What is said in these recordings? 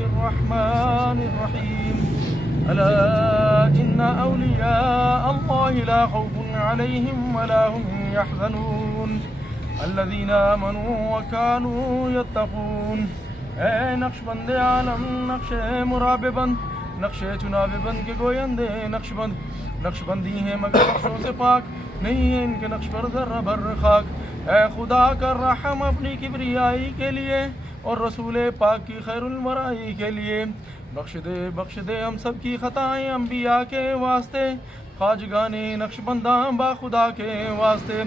الرحمن الرحيم ألا إن أولياء الله لا خوف عليهم ولا هم يحزنون الذين آمنوا وكانوا يتقون. اے نقش بند عالم، نقش مراب بند، نقش چناب بند کے گویندے نقش بند، نقش بندی ہیں مگر نقشوں سے پاک نہیں ہے ان کے نقش پر ذرہ بھر خاک. اے خدا کر رحم اپنی کبریائی کے لیے اور رسول پاک کی خیر المرائی کے لیے. بخش دے ہم سب کی خطائیں انبیاء کے واسطے، خواجگان نقش بنداں با خدا کے واسطے.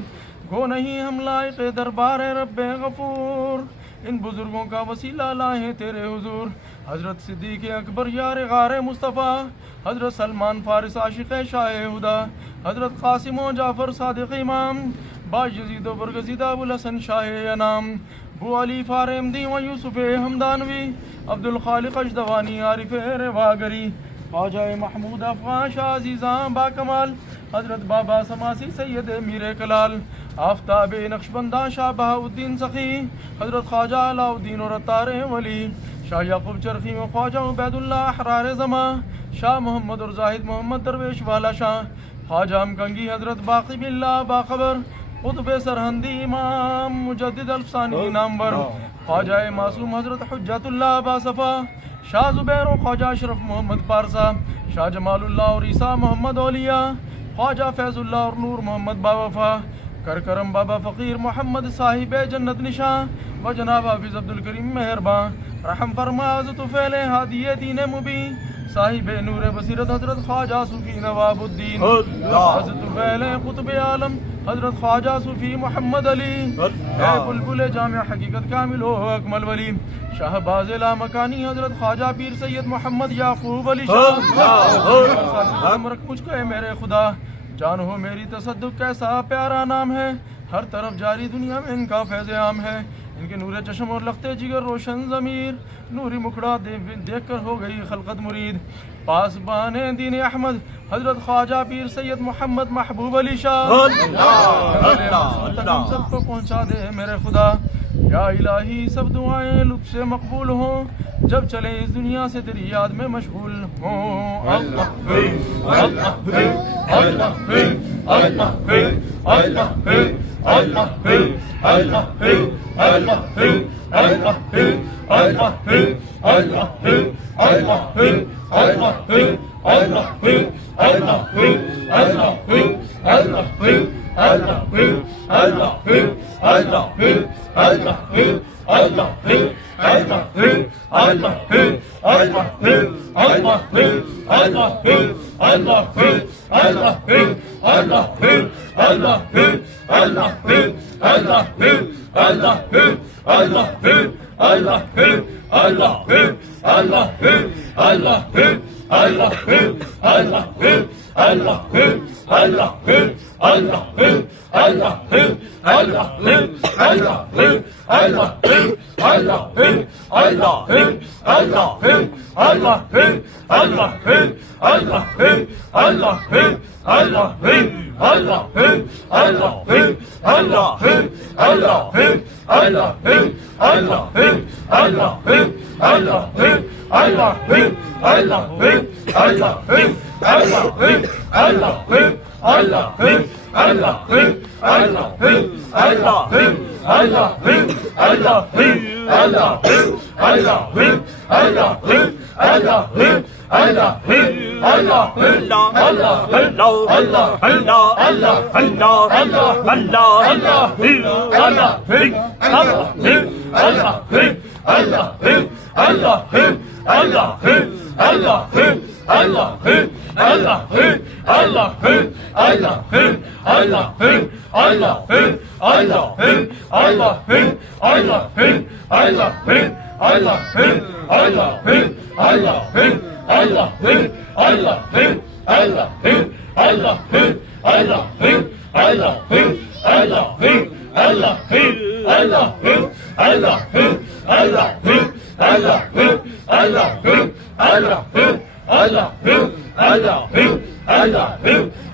گو نہیں ہم لائق دربار رب غفور، ان بزرگوں کا وسیلہ لائیں تیرے حضور. حضرت صدیق اکبر یار غار مصطفیٰ، حضرت سلمان فارس عاشق شاہ ہدا، حضرت قاسم و جعفر صادق امام، باش یزید و برگزیدہ ابوالحسن شاہ انام، بو علی فارمدی و یوسف ہمدانوی، عبد الخالق اجدوانی عارف رواگری، خواجہ محمود افغان شاہ عزیزاں با کمال، حضرت بابا سماسی سید میر کلال، آفتاب نقشبنداں شاہ بہاؤدین سخی، حضرت خواجہ علاء الدین اور عطار ولی، شاہ یعقوب چرخی و خواجہ عبید اللہ احرار زماں، شاہ محمد اور زاہد محمد درویش والا شاہ، خواجہ ہمکنگی حضرت باقی باللہ باخبر، قطب سرہندی امام مجدد الفسانی نامور، خواجہ معصوم حضرت حجت اللہ باصفا، شاہ زبیر و خواجہ اشرف محمد پارسا، شاہ جمال اللہ اور عیسیٰ محمد اولیاء، خواجہ فیض اللہ اور نور محمد باوفا، کرم بابا فقیر محمد صاحب جنت نشاں و جناب حافظ عبدالکریم مہرباں، رحم فرما حضرت فعل ہادی دین مبین، صاحب نور بصیرت حضرت خواجہ صوفی نواب الدین، حضرت فعل قطب عالم حضرت خواجہ صوفی محمد علی، اے بلبل جامع حقیقت کامل و اکمل ولی، شہباز لامکانی حضرت خواجہ پیر سید محمد یعقوب علی شاہ. رکھ مجھ کو اے میرے خدا، جان ہو میری تصدق کیسا پیارا نام ہے، ہر طرف جاری دنیا میں ان کا فیض عام ہے. ان کے نور چشم اور لخت جگر روشن ضمیر، نوری مکھڑا دیکھ کر ہو گئی خلقت مرید. پاسبان دین احمد حضرت خواجہ پیر سید محمد محبوب علی شاہ، ہم سب کو پہنچا دے میرے خدا. یا الہی سب دعائیں لطف سے مقبول ہوں، جب چلے اس دنیا سے تیری یاد میں مشغول ہوں. اللہ اللہ اللہ اللہ اللہ اللہ اللہ اللہ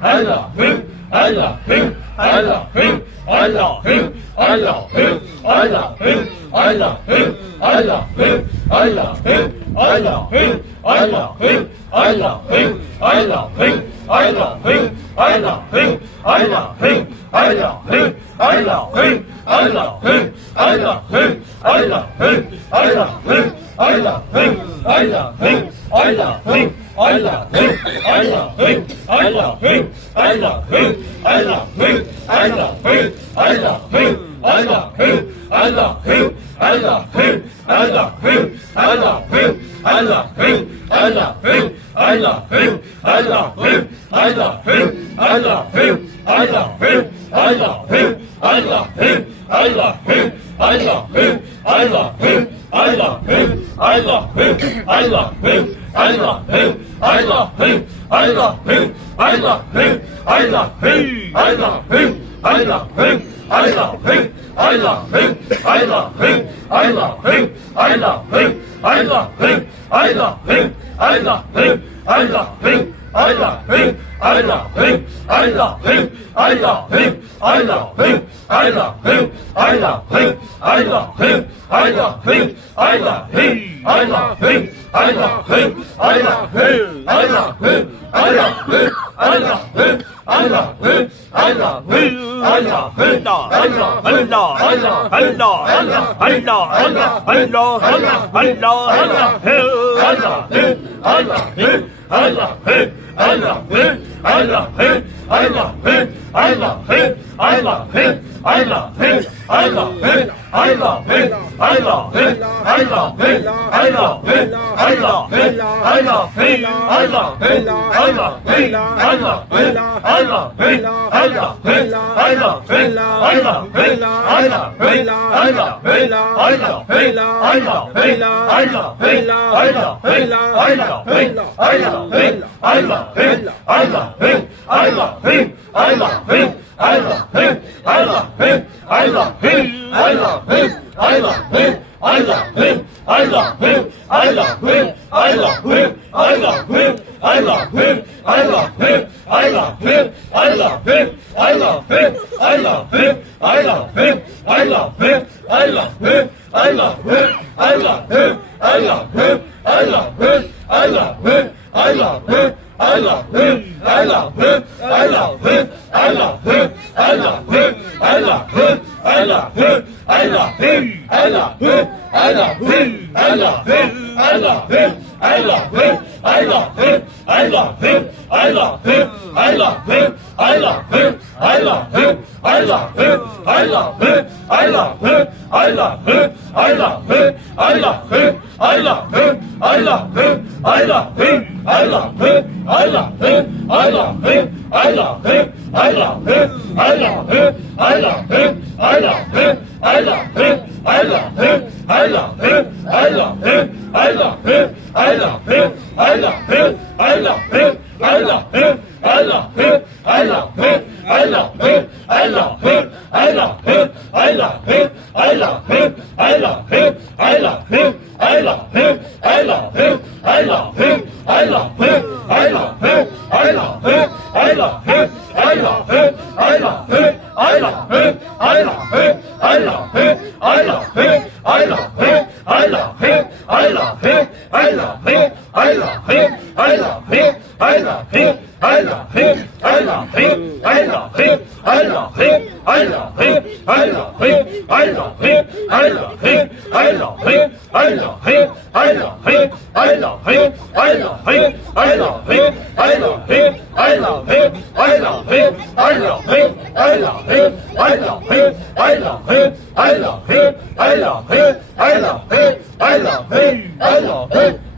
اللہ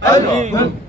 Allah